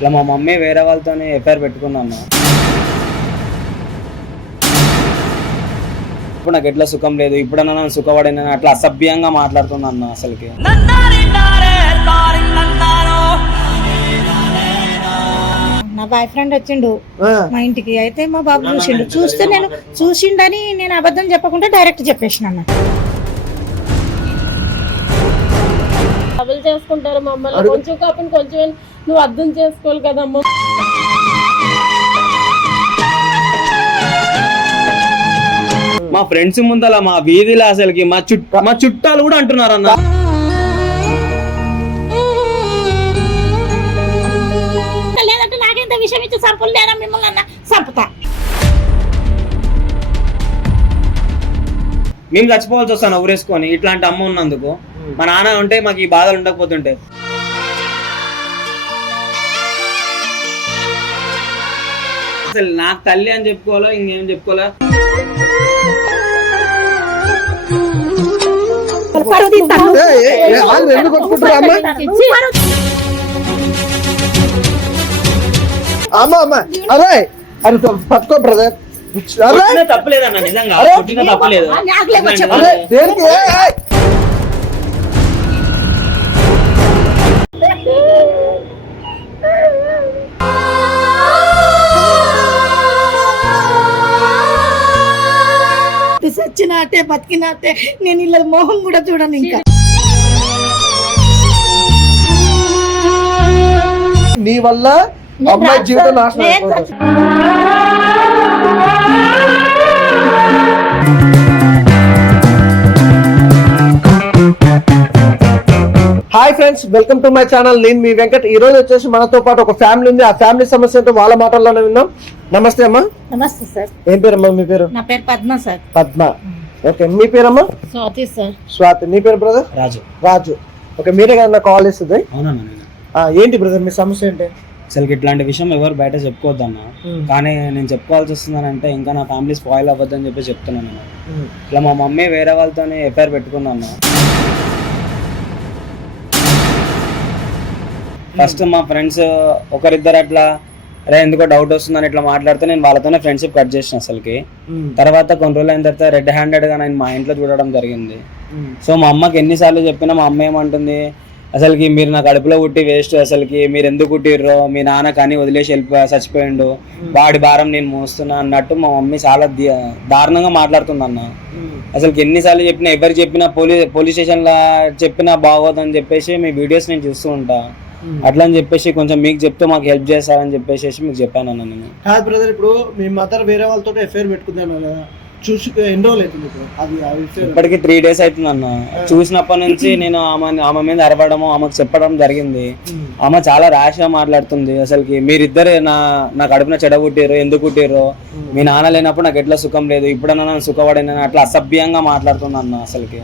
ఇట్లా మా మమ్మీ వేరే వాళ్ళతోనే ఎఫ్ఐఆర్ పెట్టుకున్నాను. ఇప్పుడు నాకు ఎట్లా సుఖం లేదు ఇప్పుడన్నా నన్ను సుఖపడిన అట్లా అసభ్యంగా మాట్లాడుతుంది అన్న అసలుకి. నా బాయ్ ఫ్రెండ్ వచ్చిండు మా ఇంటికి. అయితే మా బాబు చూసిండు. చూస్తే నేను చూసిండని నేను అబద్ధం చెప్పకుండా డైరెక్ట్ చెప్పేసిన అన్న. డబుల్ చేసుకుంటారు మమ్మల్ని. కొంచెం కాకుండా కొంచెం నువ్వు అర్థం చేసుకోవాలి కదమ్మా. మా ఫ్రెండ్స్ ముందల మా వీధిలో అసలుకి మా చుట్ట మా చుట్టాలు కూడా అంటున్నారు అన్న లేదంటే నాకెంత విషయం ఇచ్చి సంపులు లేదా మిమ్మల్ని అన్న? సంపుతా. మేము చచ్చిపోవాల్సి వస్తాను ఊరేసుకొని. ఇట్లాంటి అమ్మ ఉన్నందుకు. మా నాన్న ఉంటే మాకు ఈ బాధలు ఉండకపోతుంటే. అసలు నాకు తల్లి అని చెప్పుకోవాలో ఇంకేం చెప్పుకోవాలా అమ్మ అమ్మ అరే అరే పట్టుకో బ్రదర్ అరే తప్పలేదన్న నిజంగా తప్పలేదు సచ్చినాటే బతికినాటే నేను ఇలా మోహం కూడా చూడను ఇంకా. నీ వల్ల అమ్మాయి జీవితం నాశనం అయిపోతుంది. Hi friends welcome to my channel. నేను మీ వెంకట్. ఈ రోజు వచ్చేసి మనతో పాటు ఒక ఫ్యామిలీ ఉంది. ఆ ఫ్యామిలీ సమస్య ఏంటో వాళ్ళ మాటల్లోనే విందాం. నమస్తే అమ్మా. నమస్తే సార్. ఏం పేరమ్మా మీ పేరు? నా పేరు పద్మ సార్. పద్మ. ఓకే మీ పేరమ్మా? స్వాతి సార్. స్వాతి. నీ పేరు బ్రదర్ రాజు. రాజు. ఓకే మీరే కదా నాకు కాల్ చేస్తుంది? అవునన్నా నేను? ఆ, ఏంటి బ్రదర్ మీ సమస్య ఏంటి? అసలు ఇట్లాంటి విషయం ఎవరు బయట చెప్పుకోవద్దన్నా కానీ నేను చెప్పుకోవాల్సి వస్తుందనంటే ఇంకా నా ఫ్యామిలీ స్పాయిల్ అవ్వద్దని చెప్పి చెప్తున్నాను నేను. ఇట్లా మా మమ్మీ వేరే వాళ్ళతోనే ఎఫ్ఐఆర్ పెట్టుకున్నాను. ఫస్ట్ మా ఫ్రెండ్స్ ఒకరిద్దరు అట్లా అరే ఎందుకో డౌట్ వస్తుందని ఇట్లా మాట్లాడితే నేను వాళ్ళతోనే ఫ్రెండ్షిప్ కట్ చేసిన అసలుకి. తర్వాత కొన్ని రోజులు అయిన తర్వాత రెడ్ హ్యాండెడ్గా నేను మా ఇంట్లో చూడడం జరిగింది. సో మా అమ్మకి ఎన్నిసార్లు చెప్పినా మా అమ్మ ఏమంటుంది అసలుకి మీరు నా కడుపులో పుట్టి వేస్ట్ అసలుకి మీరు ఎందుకు పుట్టిర్రో మీ నాన్న కానీ వదిలేసి వెళ్ళిపో చచ్చిపోయిండు వాడి భారం నేను మోస్తున్నా అన్నట్టు మా మమ్మీ చాలా దారుణంగా మాట్లాడుతుంది అన్న అసలు ఎన్నిసార్లు చెప్పినా ఎవరు చెప్పినా పోలీస్ పోలీస్ స్టేషన్ లా చెప్పినా బాగోదని చెప్పేసి మీ వీడియోస్ నేను చూస్తూ ఉంటా. అట్లా అని చెప్పేసి కొంచెం మీకు చెప్తే మాకు హెల్ప్ చేస్తారని చెప్పేసి మీకు చెప్పాను అన్న నేను. కాదు బ్రదర్ ఇప్పుడు మీ మదర్ వేరే వాళ్ళతో ఎఫ్ఐఆర్ పెట్టుకుందాను కదా చూసి ఎన్ని రోజులు అవుతుంది ఇప్పుడు? అది ఇప్పటికి త్రీ డేస్ అవుతుంది అన్న. చూసినప్పటి నుంచి నేను ఆమె ఆమె మీద అరవడము ఆమెకు చెప్పడం జరిగింది. ఆమె చాలా ర్యాష్గా మాట్లాడుతుంది. అసలుకి మీరిద్దరు నా నా కడుపున చెడగొట్టారు ఎందుకు కుట్టారు మీ నాన్న లేనప్పుడు నాకు ఎట్లా సుఖం లేదు? ఇప్పుడన్నా నన్ను సుఖపడిన అట్లా అసభ్యంగా మాట్లాడుతుంది అన్న అసలుకి.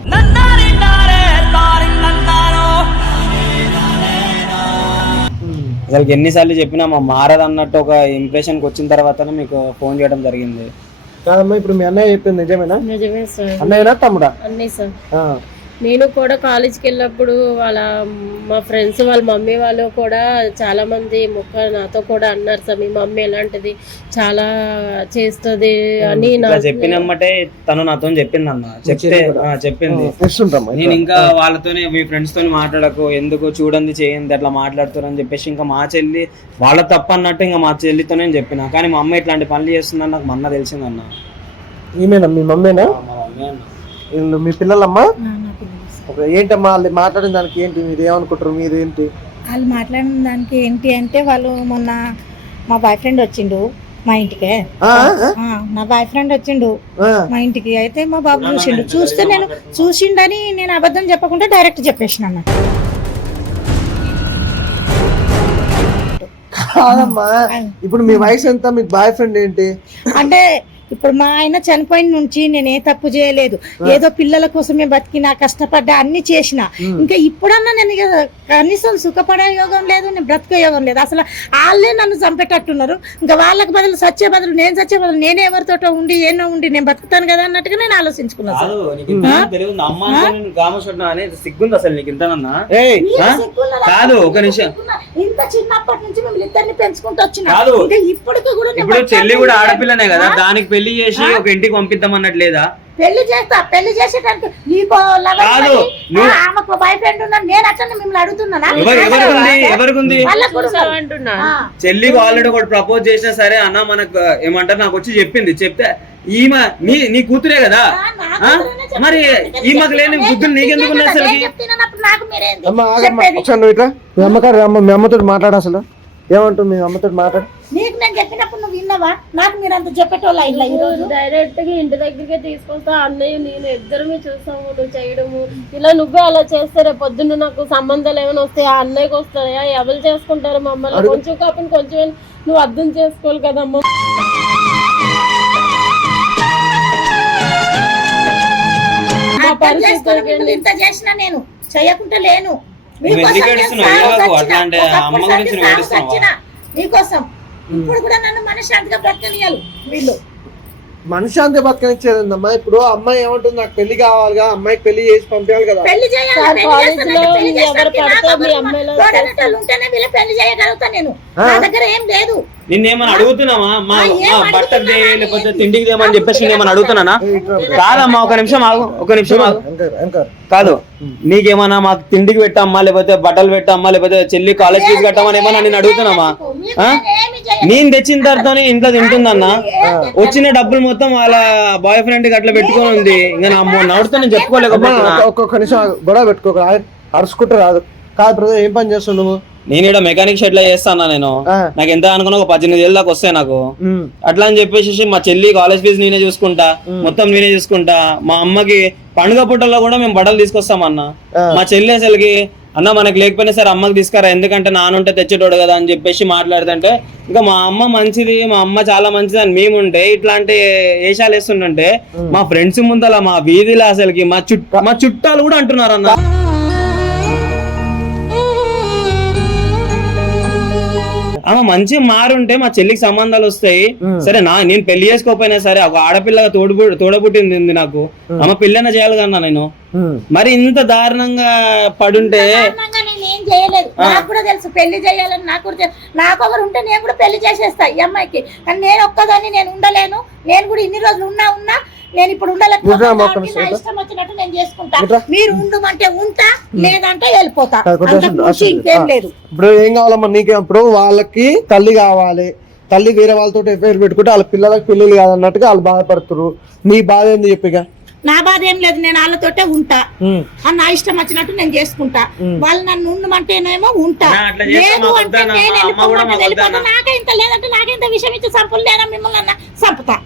అసలు ఎన్నిసార్లు చెప్పినా మా మారదు అన్నట్టు ఒక ఇంప్రెషన్కి వచ్చిన తర్వాతనే మీకు ఫోన్ చేయడం జరిగింది. కాదమ్మా ఇప్పుడు మీ అన్నయ్య చెప్పింది నిజమేనా? నిజమే సార్. అన్నయ్యనా తమ్ముడా? అన్నీ సార్. ఆ, నేను కూడా కాలేజ్కి వెళ్ళినప్పుడు వాళ్ళ మా ఫ్రెండ్స్ వాళ్ళ మమ్మీ వాళ్ళు కూడా చాలా మంది మొక్క నాతో కూడా అన్నారు సార్ మీ మమ్మీ ఎలాంటిది? చాలా చేస్తుంది అని చెప్పినమ్మటే తను నాతో చెప్పింది అన్న చెప్తే చెప్పింది. నేను ఇంకా వాళ్ళతోనే మీ ఫ్రెండ్స్ తోని మాట్లాడకు ఎందుకు చూడండి చేయండి అట్లా మాట్లాడుతారు అని చెప్పేసి ఇంకా మా చెల్లి వాళ్ళ తప్పు అన్నట్టు ఇంకా మా చెల్లితోనే నేను చెప్పిన. కానీ మా అమ్మ ఇట్లాంటి పనులు చేస్తుందని నాకు మొన్న తెలిసిందన్న. ఈమెనా? మీ మమ్మీనా? మీ పిల్లలమ్మా? ఓకే, ఏంటమ్మా వాళ్ళు మాట్లాడిన దానికి ఏంటి? మీరు ఏమనుకుంటారు? మీరు ఏంటి? వాళ్ళు మాట్లాడిన దానికి ఏంటి అంటే వాళ్ళు మొన్న మా బాయ్ ఫ్రెండ్ వచ్చిండు మా ఇంటికే. నా బాయ్ ఫ్రెండ్ వచ్చిండు మా ఇంటికి. అయితే మా బాబు చూసిండు. చూస్తే నేను చూసిండని నేను అబద్ధం చెప్పకుండా డైరెక్ట్ చెప్పేసిన కాదమ్మా. ఇప్పుడు మీ వయసు ఎంత? మీ బాయ్ ఫ్రెండ్ ఏంటి? అంటే ఇప్పుడు మా ఆయన చనిపోయిన నుంచి నేను ఏ తప్పు చేయలేదు. ఏదో పిల్లల కోసమే బతికినా కష్టపడ్డా అన్ని చేసిన. ఇంకా ఇప్పుడన్నా నేను ఇక కనీసం సుఖపడే యోగం లేదు నేను బ్రతికే యోగం లేదు. అసలు వాళ్ళే నన్ను చంపేటట్టున్నారు. ఇంకా వాళ్ళకి బదులు సచ్చే బదులు నేను సచ్చే బదులు నేనే ఎవరితోటో ఉండి ఏనో ఉండి నేను బతుకుతాను కదా అన్నట్టుగా నేను ఆలోచించుకున్నాను. కాదు ఒక నిమిషం. ఇంత చిన్నప్పటి నుంచి మేము ఇద్దరిని పెంచుకుంటూ వచ్చిన. కాదు. ఇంకా ఇప్పటికి కూడా నేను ఇప్పుడు చెల్లి. కూడా ఆడపిల్లనే కదా? దానికి పెళ్ళి చేసి ఒక ఇంటికి పంపిద్దాం అన్నట్లేదా పెళ్ళి చేస్తా పెళ్ళి చేసేటానికి నీకో లవర్ కాదు, ఉంది, నువ్వు- ఆ, ఆమెకు బాయ్ ఫ్రెండ్ ఉన్నాడు నేను అట్లా మిమ్మల్ని అడుగుతున్నానా ఎవరు ఎవరికి ఉంది? ఎవరికి ఉంది? వాళ్ళకు కూడా ఉన్నారు. అంటున్నా ఆ, చెల్లికి ఆల్రెడీ ఒకటి ప్రపోజ్ చేసినా సరే అన్న మనకు ఏమంటారు? నాకు వచ్చి చెప్పింది. చెప్తే ఈమె నీ నీ కూతురే కదా? ఆ, నా ఆ? కూతురనే చెప్తున్నా. మరి ఈమెకు లేని నేను బుద్ధులు నీకెందుకు ఉన్నాయి చెప్తున్నా, అసలుకి? నేను చెప్తున్నానప్పుడు నాకు మీరేంది? అమ్మ ఆగమ్మ చెప్పేది? ఒకసారి నువ్వు ఇట్లా మీ అమ్మకారు అమ్మ మీ అమ్మతో మాట్లాడు అసలు. ఏమంటుంది మీ అమ్మతో మాట్లాడు? నీకు నేను చెప్పినప్పుడు నువ్వు విన్నావా? నాకు మీరు అంత చెప్పేటోళ్ళ ఇలా ఈ రోజు డైరెక్ట్గా ఇంటి దగ్గరికి తీసుకొస్తా అన్నయ్య నేను ఇద్దరమే చూసాము నువ్వు చేయడము. ఇలా నువ్వే అలా చేస్తే రేపు పొద్దున్న నాకు సంబంధాలు ఏమైనా వస్తాయి ఆ అన్నయ్యకి వస్తాయా? ఎవరు చేసుకుంటారు మమ్మల్ని. కొంచెం కాకుండా కొంచెం నువ్వు అర్థం చేసుకోవాలి కదమ్మా. ఇంత చేసినా నేను చేయకుండా లేను. మీకోసం ఇప్పుడు కూడా నన్ను మనశ్శాంతిగా బ్రతకనియాలి వీళ్ళు. మనశ్శాంతి బతకనిచ్చేదమ్మా ఇప్పుడు అమ్మాయి ఏమంటుంది? నాకు పెళ్ళి కావాలిగా అమ్మాయికి పెళ్ళి చేసి పంపించాలి కదా. పెళ్ళి చేయాలి పెళ్ళి ఉంటేనే వీళ్ళ పెళ్ళి చేయగలుగుతా నేను? నా దగ్గర ఏం లేదు. నిన్నేమన్నా అడుగుతున్నామా మా బట్టకు దే అడుగుతున్నావా? లేకపోతే తిండికి దేమని చెప్పేసి ఏమన్నా అడుగుతున్నానా. కాదమ్మా ఒక నిమిషం ఆగు ఒక నిమిషం ఆగు. కాదు నీకేమన్నా మాకు తిండికి పెట్టమ్మా లేకపోతే బట్టలు పెట్టమ్మా లేకపోతే చెల్లి కాలేజ్ ఫీజు కట్టమని ఏమన్నా నేను అడుగుతున్నామా? నేను తెచ్చిన తర్వాతనే ఇంట్లో తింటుందన్న? వచ్చిన డబ్బులు మొత్తం వాళ్ళ బాయ్ ఫ్రెండ్ అట్లా పెట్టుకొని ఉంది. ఇంకా నా నవ్వుతో నేను ఒక్క- ఒక్కొక్క నిమిషం. గొడవ పెట్టుకోక అరుచుకుంటే రాదు. కాదు ఏం పని చేస్తావు నువ్వు నేను ఇక్కడ మెకానిక్ షెడ్లో చేస్తానా నేను. నాకు ఎంత అనుకున్నా ఒక పద్దెనిమిది వేలు దాకా వస్తాయి నాకు. అట్లా అని చెప్పేసి మా చెల్లి కాలేజ్ ఫీజు నేనే చూసుకుంటా. మొత్తం నేనే చూసుకుంటా. మా అమ్మకి పండుగ పుట్టల్లో కూడా మేము బట్టలు తీసుకొస్తాం అన్న. మా చెల్లి అసలుకి అన్న మనకి లేకపోయినా సరే అమ్మకి తీసుకురా. ఎందుకంటే నానుంటే తెచ్చేటోడు కదా అని చెప్పేసి మాట్లాడుతుంటే ఇంకా మా అమ్మ మంచిది మా అమ్మ చాలా మంచిది అని మేముంటే ఇట్లాంటి వేషాలు వేస్తుంటే మా ఫ్రెండ్స్ ముందల మా వీధిలో అసలుకి మా చుట్ట మా చుట్టాలు కూడా అంటున్నారు అన్న. ఆమె మంచి మారుంటే మా చెల్లికి సంబంధాలు వస్తాయి. సరే నా నేను పెళ్ళి చేసుకోకపోయినా సరే ఒక ఆడపిల్లగా తోడు తోడబుట్టింది నాకు. ఆమె పెళ్ళైనా చేయాలి కన్నా నేను. మరి ఇంత దారుణంగా పడుంటే కారణంగా నేను ఏం చేయలేదు. నాకు కూడా తెలుసు పెళ్ళి చేయాలని నాకు కూడా తెలుసు. నాకు ఒకరు ఉంటే నేను కూడా పెళ్ళి చేసేస్తా ఈ అమ్మాయికి. కానీ నేను ఒక్కదాన్ని నేను ఉండలేను. నేను కూడా ఇన్ని రోజులు ఉన్నా ఉన్నా నేను ఇప్పుడు. ఇష్టం వచ్చినట్టు నేను చేసుకుంటా. మీరు ఉండమంటే ఉంటా లేదంటే వెళ్ళిపోతా. ఇంకేం. లేదు. ఇప్పుడు ఏం కావాలమ్మా? నీకే ఇప్పుడు వాళ్ళకి తల్లి కావాలి. తల్లి వేరే వాళ్ళతో ఎఫ్ఐఆర్ పెట్టుకుంటే వాళ్ళ పిల్లలకి పెళ్ళిళ్ళు కాదన్నట్టుగా వాళ్ళు బాధపడుతున్నారు నీ బాధ ఏంది చెప్పిగా నా బాధ ఏం లేదు నేను వాళ్ళతోటే ఉంటా. అని నా ఇష్టం వచ్చినట్టు నేను చేసుకుంటా. వాళ్ళు నన్ను ఉండమంటేనేమో ఉంటా. లేదు అంటే నేను వెళ్ళిపోమంటే వెళ్ళిపోతా. నాకే ఇంత లేదంటే నాకే ఇంత విషయం ఇచ్చి సంపులు లేనా మిమ్మల్ని అన్న? సంపుతా.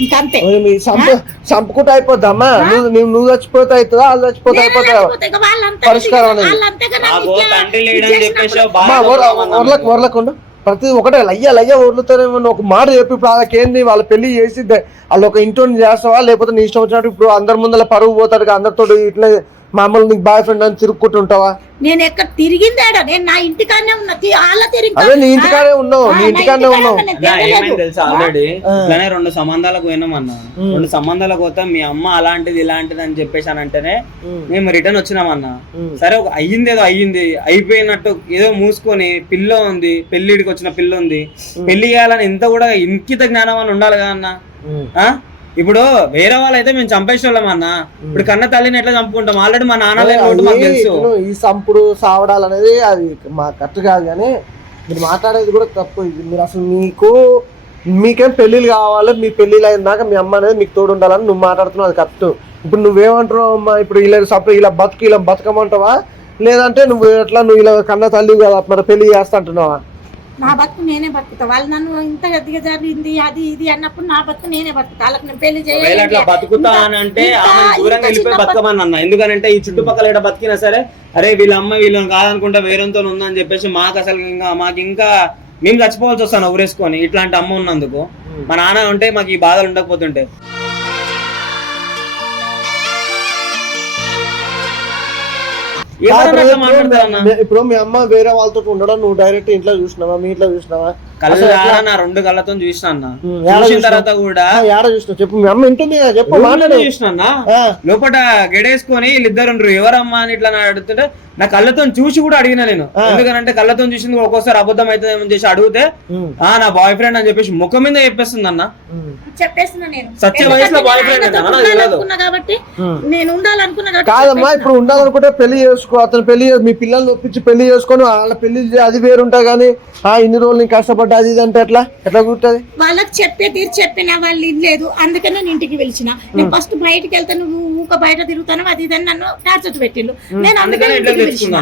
ఇంకంతే మరి మీ సంప సంపుకుంటే అయిపోద్దమ్మా. నువ్వు నువ్వు నువ్వు చచ్చిపోతే అవుతుందా వాళ్ళు చచ్చిపోతే అయిపోతుందా వాళ్ళంతా పరిష్కారం అనేది. ఊర్లకుండు ప్రతి ఒకటే లయ్య లయ్య ఊర్లతోనే ఉన్న ఒక మాట చెప్పి ఇప్పుడు వాళ్ళకేంది వాళ్ళ పెళ్ళి చేసి వాళ్ళు ఒక ఇంట్లో చేస్తావా? లేకపోతే నీ ఇష్టం వచ్చినట్టు ఇప్పుడు అందరి ముందర పరుగు పోతాడు అందరితో ఇట్లా మామూలు నీకు బాయ్ ఫ్రెండ్ అని తిరుక్కుంటుంటావా? నేను ఎక్కడ తిరిగిందాడా? నేను నా ఇంటికానే ఉన్నా. తిరిగి అదే నీ ఇంటికాడే ఉన్నావు నీ ఇంటికాడే ఉన్నావు. తెలుసా? ఆల్రెడీ ఇట్లానే రెండు సంబంధాలకు పోయినాం అన్న. రెండు సంబంధాలకు పోతాం మీ అమ్మ అలాంటిది ఇలాంటిది అని చెప్పేసి అని అంటేనే మేము రిటర్న్ వచ్చినాం అన్న. సరే ఒక అయ్యింది ఏదో అయ్యింది. అయిపోయినట్టు ఏదో మూసుకొని పిల్ల ఉంది పెళ్ళిడికి వచ్చిన పిల్ల ఉంది. పెళ్ళి చేయాలని ఇంత కూడా ఇంకిత జ్ఞానం అని ఉండాలి కదా అన్న ఆ? ఇప్పుడు వేరే వాళ్ళైతే మేము చంపేసేవాళ్ళం అన్న. ఇప్పుడు కన్న తల్లిని ఎట్లా చంపుకుంటాం? ఆల్రెడీ మా నాన్న మాకు తెలుసు. ఈ సంపుడు సావడాలు అనేది అది మా కరెక్ట్ కాదు కానీ మీరు మాట్లాడేది కూడా తప్పు. ఇది మీరు అసలు మీకు మీకేం పెళ్ళిళ్ళు కావాలి మీ పెళ్ళిళ్ళు అయినాక మీ అమ్మ అనేది మీకు తోడు ఉండాలని నువ్వు మాట్లాడుతున్నావు అది కరెక్ట్. ఇప్పుడు నువ్వేమంటున్నావు అమ్మా ఇప్పుడు ఇలా సపరేట్ ఇలా బతుకు ఇలా బతకమంటావా? లేదంటే నువ్వు ఎట్లా నువ్వు ఇలా కన్న తల్లి కదా మరి పెళ్ళి చేస్తా అంటున్నావా? నా బతుకు నేనే బతుకుతా. వాళ్ళు నన్ను ఇంత దిగజారింది అది ఇది అన్నప్పుడు నా బతుకు నేనే బతుకుతా. వాళ్ళకి నేను పెళ్ళి అట్లా బతుకుతా అని అంటే దూరంగా వెళ్ళిపోయి బతకమని అన్న. ఎందుకంటే ఈ చుట్టుపక్కల ఇక్కడ బతికినా సరే అరే వీళ్ళ అమ్మ వీళ్ళని కాదనుకుంటా వేరేతో ఉందని చెప్పేసి మాకు అసలు ఇంకా మాకు ఇంకా మేము చచ్చిపోవాల్సి వస్తాను ఊరేసుకొని ఇట్లాంటి అమ్మ ఉన్నందుకు. మా నాన్న ఉంటే మాకు ఈ బాధలు ఉండకపోతుంటే. ఇప్పుడు మీ అమ్మ వేరే వాళ్ళతో ఉండడం నువ్వు డైరెక్ట్ ఇంట్లో చూసినావా? మీ ఇంట్లో చూసినావా? కళ్ళు నా రెండు కళ్ళతో చూసిన అన్న. చూసిన? తర్వాత కూడా ఏడ చూసినావు? చెప్పు మీ అమ్మ ఇంటుంది కదా చెప్పు చూసిన అన్న. లోపల గెడేసుకొని వీళ్ళిద్దరు ఉండరు. ఎవరమ్మా అని ఇట్లా నా అడుగుతుంటే నా కళ్ళతో చూసి కూడా అడిగిన నేను. ఎందుకంటే కళ్ళతో చూసింది ఒక్కోసారి అబద్ధం అవుతుందేమో చేసి అడిగితే ఆ నా బాయ్ ఫ్రెండ్ అని చెప్పేసి ముఖం మీద చెప్పేస్తుంది అన్న. సత్య వయసులో బాయ్ ఫ్రెండ్ కాబట్టి. నేను ఉండాలనుకున్నా కాదమ్మా ఇప్పుడు ఉండాలనుకుంటే పెళ్ళి చేసుకో అతను పెళ్ళి మీ పిల్లల్ని ఒప్పించి పెళ్ళి చేసుకొని వాళ్ళ పెళ్ళి అది వేరుంటా కానీ ఆ ఇన్ని రోజులు నేను అది ఇది అంటే ఎట్లా? ఎట్లా కుడుతుంది వాళ్ళకి చెప్పే తీరు చెప్పినా వాళ్ళు లేదు. అందుకనే నేను ఇంటికి పిలిచిన. నేను ఫస్ట్ బయటికి వెళ్తే నువ్వు ఊక బయట తిరుగుతాను అది ఇది అని నన్ను టార్చర్ పెట్టిండు. నేను అందుకనే ఇంటికి పిలిచిన.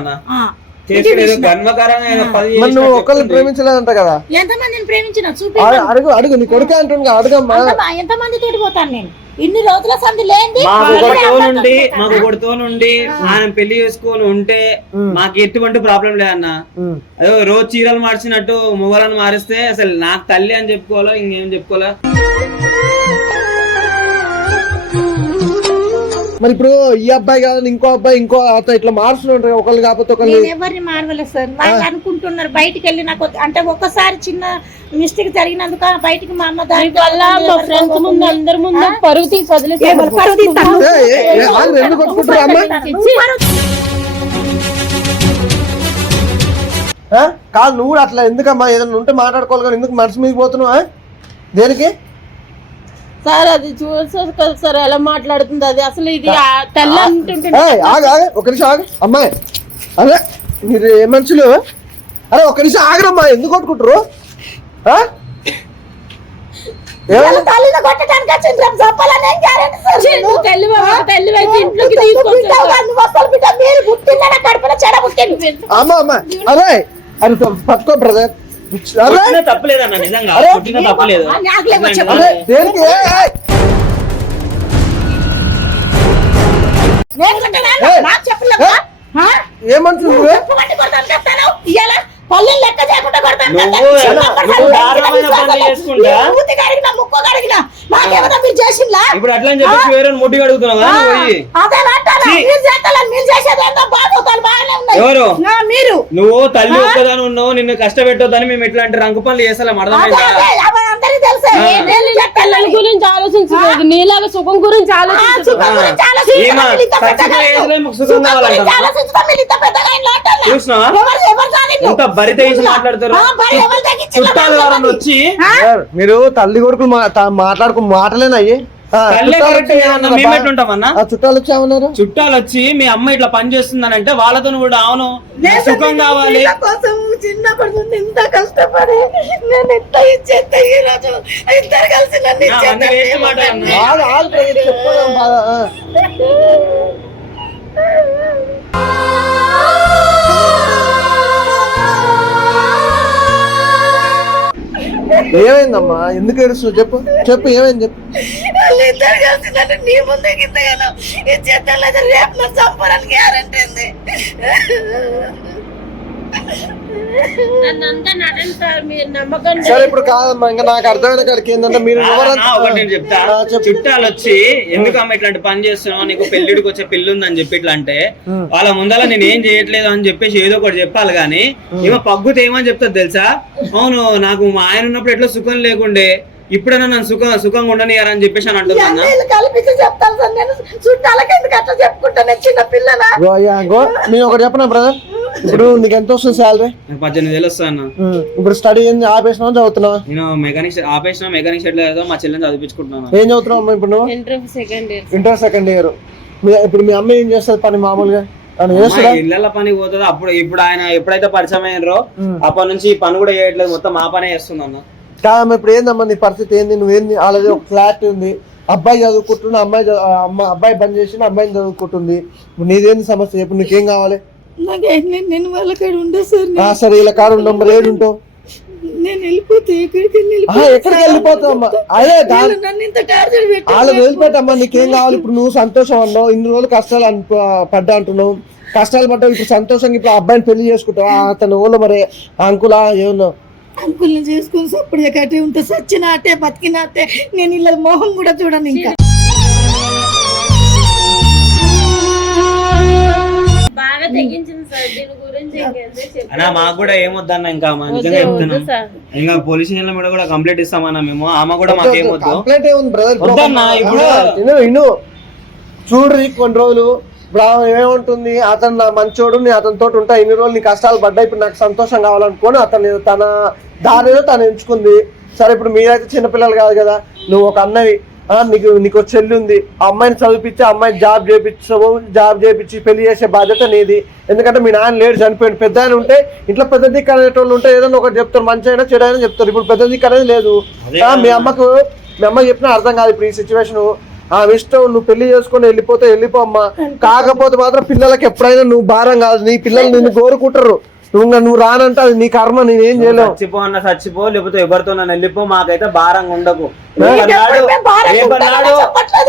పని మరి నువ్వు. ప్రేమించలేదంట కదా? ఎంతమందిని ప్రేమించిన? చూపి అడుగు అడుగు నీ కొడుకే అంటుంది అడుగమ్మా. ఎంత మంది తోటి పోతాను నేను? ఇన్ని రోజుల అందరితో నుండి. మాకు ఒకటితో నుండి ఆయన పెళ్ళి చేసుకొని ఉంటే. మాకు ఎటువంటి ప్రాబ్లం లేదన్న. అదో రోజు చీరలు మార్చినట్టు మొగలను మారిస్తే అసలు నాకు తల్లి అని చెప్పుకోవాలో ఇంకేం చెప్పుకోవాలో? మరి ఇప్పుడు ఈ అబ్బాయి కాదని ఇంకో అబ్బాయి ఇంకో అతను ఇట్లా మారుస్తుంటారు ఒకళ్ళు కాకపోతే ఒకళ్ళు నేను ఎవరిని మారవలేదు సార్. వాళ్ళు అనుకుంటున్నారు బయటికి వెళ్ళి నాకు అంటే ఒక్కసారి చిన్న మిస్టేక్ జరిగినందుకు ఆ బయటికి మా అమ్మ దాని వల్ల మా ఫ్రెండ్స్ ముందు అందరి ముందు పరుగు తీసి వదిలేసి ఎవరు పరువు తీస్తాను? ఏ, ఏ, ఏ, ఆగు, ఎందుకు కొట్టుకుంటారు అమ్మా? ఆ? కాదు నువ్వు కూడా అట్లా ఎందుకమ్మా? ఏదైనా ఉంటే మాట్లాడుకోవాలి కానీ ఎందుకు మనసు మీద పోతున్నావు? దేనికి? సార్ అది చూసారు కదా సార్ ఎలా మాట్లాడుతుంది అది అసలు ఇది తెల్ల అంటుంటే ఏయ్, ఆగు ఆగు ఒక నిమిషం ఆగు అమ్మాయి అదే మీరు ఏ మనుషులు అరే ఒక నిమిషం ఆగరమ్మా ఎందుకు కొట్టుకుంటారు ఆ? ఏమైంది? తల్లిని కొట్టడానికి వచ్చింది రేపు చెప్పాలని ఏం గ్యారెంటీ సార్ నేను? తెల్లి తెల్లి ఆ? అయితే ఇంట్లోకి బిడ్డ, వస్తారు బిడ్డ, మీరు పుట్టిందన కడుపున చెడ పుట్టింది అమ్మా అమ్మా అరే అరే పట్టుకో బ్రదర్ తప్పలేదన్న నిజంగా తప్పలేదు దేనికి ఏయ్, ఏయ్. నేను కొట్టానా? ఏయ్. నాకు చెప్పలేవా? ఆ? ఏ మనుషులు నువ్వు నువ్వు? చెప్పమంటే కొడతాను చెప్తాను. ఇయ్యాల పల్లెలు లెక్క చేయకుండా కొడతాను నువ్వు చెప్తాను. ఎలా- చిన్నప్పుడు నువ్వు సరే దారుణమైన విశ్వాసం పనులు లేదు. చేసుకుంటా? నీ మూతి కడిగినా, ముక్కు కడిగినా, నాకేమైనా మీరు చేసిండ్లా? ఇప్పుడు అట్లా అని చెప్పేసి వేరే ముడ్డి అడుగుతున్నావు అదే అంటారా? ఛీ. మీరు చేసేది ఏందో బాగోతాలు బాగానే ఉన్నాయి. ఎవరు ఆ, మీరు నువ్వు తల్లి ఒక్కదాని ఉన్నావు నిన్ను కష్టపెట్టొద్దని మేము ఇట్లాంటి రంగు పనులు చేస్తాం అర్థమైందా అందరికీ తెలుసే. పిల్లల. గురించి ఆలోచించలేదు నీలాగా సుఖం గురించి ఆ, ఎంత బరి తెగించి మాట్లాడతారు? ఆ, బరి ఎవరు తగ్గించినా చుట్టాలు ఎవరన్నా వచ్చి ఆ? సార్, మీరు తల్లి కొడుకులు మాట్లాడుకో తల్లే చుట్టాలు కరెక్ట్ వచ్చి ఏమన్నా ఏమన్నారా? చుట్టాలు వచ్చి ఏమన్నారు? చుట్టాలు వచ్చి మీ అమ్మ ఇట్లా పని చేస్తుందని అంటే వాళ్ళతో కూడా అవును. సుఖం కావాలి. కోసం చిన్నప్పటి నుండి ఇంత కష్టపడి నేను ఎంత ఇచ్చేస్తే ఈ రోజు ఇద్దరు కలిసి నన్ను నా ఏమైందమ్మా? ఎందుకు ఏడుస్తు చెప్పు. చెప్పు ఏమైంది? చెప్పు. ఇద్దరు కలిసి నన్ను నీ ముందే గింతగాను ఇచ్చేస్తే రేపు నన్ను చంపడానికి గ్యారంటీ ఉంది. సార్ మీరు నమ్మకండి సరే ఇప్పుడు కాదమ్మా ఇంకా నాకు అర్థమైన కాడికి ఏంటంటే మీరు ఒకటి నేను చెప్తా. చుట్టాలు వచ్చి ఎందుకు అమ్మ ఇట్లాంటి పని చేస్తున్నావు? నీకు పెళ్ళిడికి వచ్చే పిల్లి ఉందని చెప్పి ఇట్లా అంటే. వాళ్ళ ముందర నేను ఏం చేయట్లేదు అని చెప్పేసి ఏదో ఒకటి చెప్పాలి కానీ ఏమో పగ్గుతే ఏమని చెప్తుంది తెలుసా? అవును నాకు మా ఆయన ఉన్నప్పుడు ఎట్లా సుఖం లేకుండే. ఇప్పుడైనా నన్ను సుఖం సుఖంగా ఉండనియారని చెప్పేసి అని అంటుంది అన్న. వీళ్ళు కలిపించి చెప్తాను సార్. నేను చుట్టాలకి ఎందుకు అట్లా చెప్పుకుంటాను చిన్న పిల్లల నేను ఒకటి చెప్పనా బ్రదర్ ఇప్పుడు నీకు ఎంత వస్తుంది నాకు పద్దెనిమిది వేలు వస్తా అన్న. ఇప్పుడు స్టడీ ఏంది? ఆపేసినావా చదువుతున్నావా? నేను మెకానిక్ ఆపేసిన మెకానిక్ షెడ్ లేదో మా చెల్లెని చదివించుకుంటున్నాను ఏం చదువుతున్నావు అమ్మా ఇప్పుడు inter second year inter second year ఇప్పుడు మీ అమ్మ ఏం చేస్తుంది పని మామూలుగా? అని ఇళ్ళ పని పోతుంది? అప్పుడు ఇప్పుడు ఆయన ఎప్పుడైతే పరిచయం అయినరో ఉం. అప్పటి నుంచి ఈ పని కూడా చేయట్లేదు. మొత్తం మా పనే చేస్తుంది అన్న కాదమ్మా ఇప్పుడు ఏందమ్మా నీ పరిస్థితి ఏంది? నువ్వేంది వాళ్ళది ఒక ఫ్లాట్ ఉంది. అబ్బాయి చదువుకుంటున్నా అమ్మాయి అమ్మ అబ్బాయి బంద్ చేసిన అమ్మాయిని చదువుకుంటుంది. నీదేంది సమస్య? ఇప్పుడు నీకేం కావాలి? నేను సార్. ఇలా కారు ఉండవు మరి ఏడు ఉంటావు? నేను వెళ్ళిపోతే ఎక్కడికి వెళ్ళిపోతావు అమ్మా? అదే దా- వాళ్ళు నన్ను ఇంత టార్చర్ పెట్టి వాళ్ళకి వదిలిపెట్టమ్మా నీకేం కావాలి? ఇప్పుడు నువ్వు సంతోషం అన్నావు ఇన్ని రోజులు కష్టాలు అను పడ్డా అంటున్నావు. కష్టాలు పడ్డావు ఇప్పుడు సంతోషంగా ఇప్పుడు అబ్బాయిని పెళ్ళి చేసుకుంటావు. అతను ఓళ్ళు మరి అంకులా ఏమన్నావు అంకుల్ని చేసుకుని సప్పుడు కట్టి ఉంటే సచ్చినాటే బతికినాటే నేను ఇలా మొహం కూడా చూడను ఇంకా. అన్నా మాకు కూడా ఏమొద్దన్న ఇంకా చెప్తున్నాం. సార్. ఇంకా పోలీస్ స్టేషన్లో కూడా కంప్లైంట్ ఇస్తామన్నా మేము. ఆమె కూడా మాకేమొద్దు కంప్లైంట్ ఏముంది బ్రదర్ వద్దన్నా, ఇప్పుడు- ఇను ఇను చూడ్రి కొన్ని రోజులు. ఇప్పుడు ఏముంటుంది? అతను నా మంచోడు నేను అతనితో ఉంటా ఇన్ని రోజులు నీ కష్టాలు పడ్డా ఇప్పుడు నాకు సంతోషం కావాలనుకొని అతను తన దారిలో తను ఎంచుకుంది. సరే ఇప్పుడు మీరైతే చిన్నపిల్లలు కాదు కదా నువ్వు ఒక అన్నవి. నీకు నీకు చెల్లి ఉంది. ఆ అమ్మాయిని చదివిపించి అమ్మాయిని జాబ్ చేపించవు జాబ్ చేపించి పెళ్ళి చేసే బాధ్యత నీది. ఎందుకంటే మీ నాన్న లేడు చనిపోయింది పెద్ద ఆయన ఉంటే ఇంట్లో పెద్ద దిక్కు అనేటోళ్ళు ఉంటే ఏదైనా ఒకటి చెప్తారు. మంచి అయినా చెడు అయినా చెప్తారు. ఇప్పుడు పెద్ద దిక్కు అనేది లేదు. మీ అమ్మకు మీ అమ్మ చెప్పినా అర్థం కాదు ఇప్పుడు ఈ సిచ్యువేషన్ ఆ ఇష్టం నువ్వు పెళ్ళి చేసుకొని వెళ్ళిపోతే వెళ్ళిపో అమ్మా. కాకపోతే మాత్రం పిల్లలకి ఎప్పుడైనా నువ్వు భారం కాదు. నీ పిల్లలు నిన్ను కోరుకుంటారు. నువ్వు ఇంకా నువ్వు రానంటే అది నీ కర్మ నేనేం చేయలేవు. చచ్చిపో అన్న చచ్చిపో లేకపోతే ఎవరితో నన్ను వెళ్ళిపో మాకైతే భారంగా ఉండకు.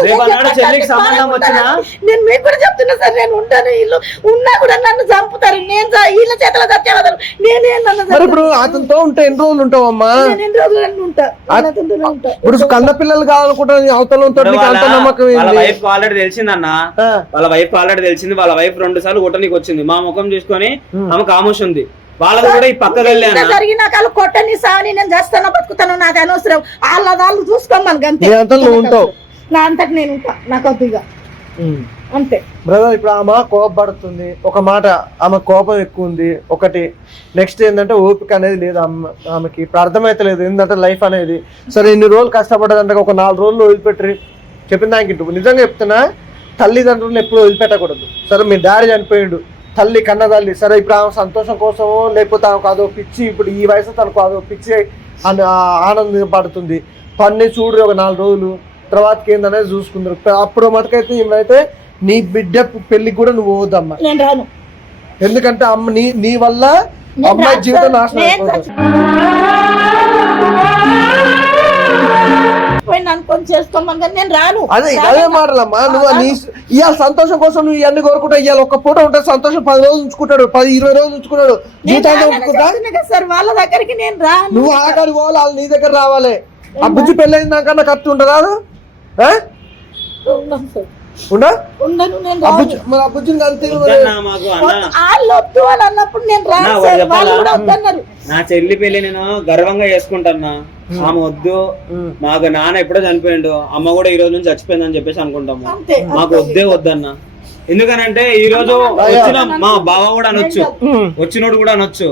చెప్పట్లేదు. నేను రేపన్నాడు చెప్పట్లేదు. చెల్లికి సంబంధం వచ్చినా? నేను మీకు కూడా చెప్తున్నా సార్ నేను ఉంటాను ఇల్లు. ఉన్నా కూడా నన్ను చంపుతారు. నేను వీళ్ళ చేతిలో చచ్చేవాళ్ళు నేనే నన్ను మరి ఇప్పుడు అతనితో ఉంటే ఎన్ని రోజులు ఉంటావమ్మా? నేను ఎన్ని రోజులు ఉంటా? నేను అతనితోనే ఉంటా. ఇప్పుడు కన్న పిల్లలు కావాలనుకుంటా అవతలంతో నీకు అంత నమ్మకం వాళ్ళ వైఫ్ ఆల్రెడీ తెలిసిందన్న. వాళ్ళ వైఫ్ ఆల్రెడీ తెలిసింది. వాళ్ళ వైఫ్ రెండు సార్లు కొట్టనికి వచ్చింది. మా ముఖం చూసుకొని. ఆమె కామోష్ ఉంది. వాళ్ళది కూడా ఈ పక్క వెళ్ళి ఇంత అన్న. జరిగిన కాలు కొట్టని సావని నేను చేస్తాను బతుకుతాను నాకు అనవసరం. వాళ్ళ వాళ్ళు చూసుకోమని నువ్వు ఉంటావు. నా అంతటి నేను ఉంటా నాకు అంతే. బ్రదర్ ఇప్పుడు ఆమె కోపపడుతుంది ఒక మాట ఆమె కోపం ఎక్కువ ఉంది. ఒకటి నెక్స్ట్ ఏంటంటే ఓపిక అనేది లేదు ఆమె ఆమెకి. ఇప్పుడు అర్థమైతలేదు ఏంటంటే లైఫ్ అనేది. సరే ఇన్ని రోజులు కష్టపడ్డదంటే ఒక నాలుగు రోజులు వదిలిపెట్టి చెప్పిన దానికి నిజంగా చెప్తున్నా తల్లిదండ్రులను ఎప్పుడు వదిలిపెట్టకూడదు. సరే మీ డాడీ చనిపోయిండు. తల్లి కన్న తల్లి. సరే ఇప్పుడు ఆమె సంతోషం కోసమో లేకపోతే ఆమెకు అదో పిచ్చి ఇప్పుడు ఈ వయసు తనకు అదో పిచ్చి ఆనందపడుతుంది పన్ని చూడు ఒక నాలుగు రోజులు. తర్వాతకి ఏందనేది చూసుకుందరు. అప్పుడు మటుకైతే ఏమైతే నీ బిడ్డ పెళ్ళికి కూడా నువ్వు పోవద్దమ్మా. నేను రాను. ఎందుకంటే అమ్మ నీ నీ వల్ల అమ్మాయి జీవితం. నాశనం నేను అయిపోతుంది. పోయిన అనుకొని చేసుకోమని కానీ నేను రాను. అదే అదే మాటలమ్మా. నువ్వు నీ ఇవాళ సంతోషం కోసం నువ్వు ఇవన్నీ కోరుకుంటా. ఇవాళ ఒక పూట ఉంటే సంతోషం పది రోజులు ఉంచుకుంటాడు పది ఇరవై రోజులు ఉంచుకున్నాడు. ఉంచుకుంటా సార్ వాళ్ళ దగ్గరికి నేను రాను. నువ్వు ఆకాడికి పోవాలి వాళ్ళు నీ దగ్గర రావాలి. ఆ బుజ్జి పెళ్ళైందాకన్నా ఖర్చు ఉంటుందా? నా చెల్లి పెళ్ళి నేను గర్వంగా చేసుకుంటాన్నా. ఆమె వద్దు. మాకు నాన్న ఎప్పుడో చనిపోయిండు. అమ్మ కూడా ఈ రోజు నుంచి చచ్చిపోయిందని చెప్పేసి అనుకుంటాము. మాకు వద్దే వద్దన్న. ఎందుకనంటే ఈ రోజు వచ్చిన మా బావ కూడా అనొచ్చు. వచ్చినోడు కూడా అనొచ్చు.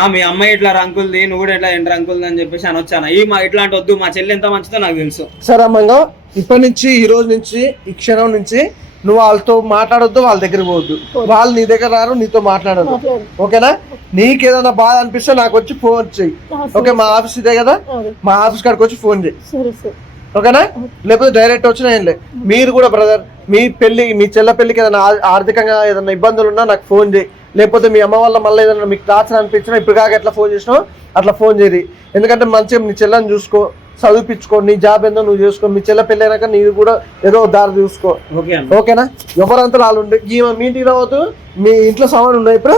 ఆ మీ అమ్మాయి ఇట్లా రంకుల్ది నువ్వు కూడా ఇట్లా ఎంట రంకుల్ది అని చెప్పేసి అనొచ్చు అన్న. ఈ మా ఇట్లాంటి వద్దు. మా చెల్లి ఎంత మంచిదో నాకు తెలుసు. సరే అమ్మంగా ఇప్పటి నుంచి ఈ రోజు నుంచి ఈ క్షణం నుంచి నువ్వు వాళ్ళతో మాట్లాడొద్దు వాళ్ళ దగ్గర పోవద్దు. వాళ్ళు నీ దగ్గర రారు నీతో మాట్లాడరు. మాట్లాడు. ఓకేనా? నీకు ఏదైనా బాధ అనిపిస్తే నాకు వచ్చి ఫోన్ చెయ్యి. ఓకే మా ఆఫీస్ ఇదే కదా? మా ఆఫీస్ కాడికి వచ్చి ఫోన్ చేయి సార్ ఓకేనా? లేకపోతే డైరెక్ట్ వచ్చినా ఏం లేదు మీరు కూడా బ్రదర్ మీ పెళ్ళి మీ చెల్ల పెళ్ళికి ఏదైనా ఆర్థికంగా ఏదైనా ఇబ్బందులు ఉన్నా నాకు ఫోన్ చేయి లేకపోతే మీ అమ్మ వల్ల మళ్ళీ ఏదైనా మీకు టార్చర్ అనిపించినా ఇప్పుడు కాక ఎట్లా ఫోన్ చేసినావు అట్లా ఫోన్ చేయరు ఎందుకంటే మంచిగా నీ చెల్లని చూసుకో. చదివిపించుకో నీ జాబ్ ఏందో నువ్వు చూసుకో మీ చెల్ల పెళ్ళి అయినాక నీది కూడా ఏదో ఒక దారి చూసుకో. ఓకేనా? ఎవరంతా వాళ్ళు ఉండే ఈమె మీ ఇంటికి రావద్దు మీ ఇంట్లో సామాన్ ఉన్నాయి ఇప్పుడు.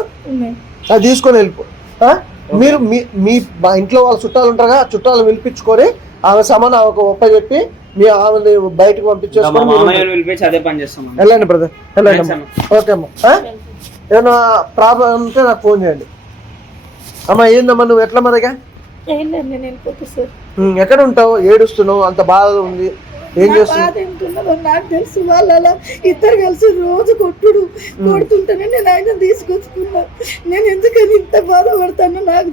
అది తీసుకొని వెళ్ళిపో. ఆ? మీరు మీ మీ మా ఇంట్లో వాళ్ళ చుట్టాలు ఉంటారుగా ఆ చుట్టాలు పిలిపించుకొని ఆమె సామాన్ ఆమెకు ఒప్ప చెప్పి మీ ఆమె బయటకు పంపించేసుకొని మీరు మామయ్యను పిలిపించి అదే పని చేస్తాం అన్న. వెళ్ళండి బ్రదర్ వెళ్ళండి అమ్మా. ఓకే అమ్మా. ఆ? ఏదైనా ప్రాబ్లం ఉంటే నాకు ఫోన్ చేయండి. అమ్మా ఏందమ్మా నువ్వు ఎట్లా మరిగా? నేను సార్. ఎక్కడ ఉంటావు? ఏడుస్తున్నావు? అంత బాధ ఉంది. ఏం చేస్తున్నావు? నాకు తెలుసు వాళ్ళు అలా ఇద్దరు కలిసి రోజు కొట్టుడు కొడుతుంటేనే నేను ఆయన తీసుకొచ్చుకున్నా. నేను ఎందుకని ఇంత బాధపడతానో నాకు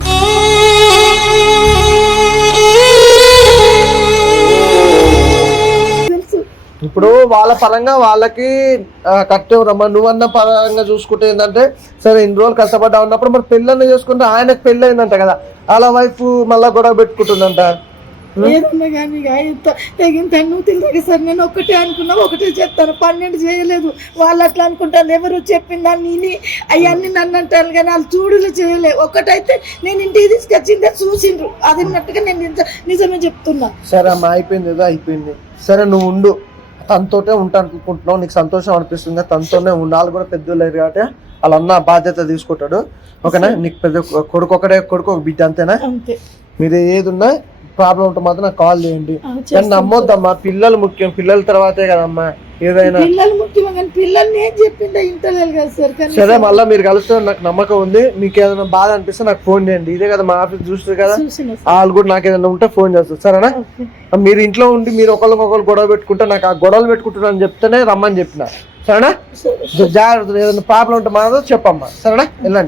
ఇప్పుడు వాళ్ళ పరంగా వాళ్ళకి కరెక్ట్ రమ్మా నువ్వన్న పరంగా చూసుకుంటే ఏంటంటే సరే ఇన్ని రోజులు కష్టపడ్డా ఉన్నప్పుడు మరి పెళ్ళన్న చేసుకుంటే ఆయనకు పెళ్ళి అయిందంట కదా. అలా వైఫ్ మళ్ళా గొడవ పెట్టుకుంటుందంట. ఏదన్నా కానీ ఇంత నువ్వు సార్ నేను ఒక్కటే అనుకున్నా ఒకటే చెప్తాను పన్నెండు చేయలేదు. వాళ్ళు అట్లా అనుకుంటారు ఎవరు చెప్పిందా నేనే అవన్నీ నన్ను అంటారు కానీ వాళ్ళు చూడులు చేయలే. ఒకటైతే నేను ఇంటికి తీసుకొచ్చిందే చూసిండ్రు. అది అన్నట్టుగా నేను నిజ- నిజమే చెప్తున్నా. సరే అమ్మా అయిపోయింది ఏదో అయిపోయింది. సరే నువ్వు ఉండు. తనతోటే ఉంటా అనుకుంటున్నావు నీకు సంతోషం అనిపిస్తుంది తనతోనే ఉండాలి కూడా పెద్దోళ్ళు కాబట్టి వాళ్ళ అన్న బాధ్యత తీసుకుంటాడు. ఓకేనా? నీకు పెద్ద కొడుకు ఒకడే కొడుకు ఒక బిడ్డ అంతేనా? అంతే. మీరు ఏది ఉన్నా ప్రాబ్లం ఉంటే మాత్రం నాకు కాల్ చేయండి. కానీ. నమ్మొద్దమ్మా పిల్లలు ముఖ్యం పిల్లల తర్వాతే కదమ్మా. ఏదైనా పిల్లలు ముఖ్యమే కానీ పిల్లల్ని ఏం చెప్పిందో ఇంటలేదు కదా సార్ కానీ సరే మళ్ళీ మీరు కలుస్తే నాకు నమ్మకం ఉంది. మీకు ఏదైనా బాధ అనిపిస్తే నాకు ఫోన్ చేయండి. ఇదే కదా మా ఆఫీస్ చూస్తారు కదా. వాళ్ళు కూడా నాకు ఏదైనా ఉంటే ఫోన్ చేస్తారు. సరేనా. మీరు ఇంట్లో ఉండి మీరు ఒకరికొకరు గొడవ పెట్టుకుంటే నాకు ఆ గొడవలు పెట్టుకుంటున్నా అని చెప్తేనే రమ్మని చెప్పిన. సరేనా? సరే జాగ్రత్త ఏదైనా ప్రాబ్లం ఉంటే మాత్రం చెప్పమ్మా. సరేనా? వెళ్ళండి.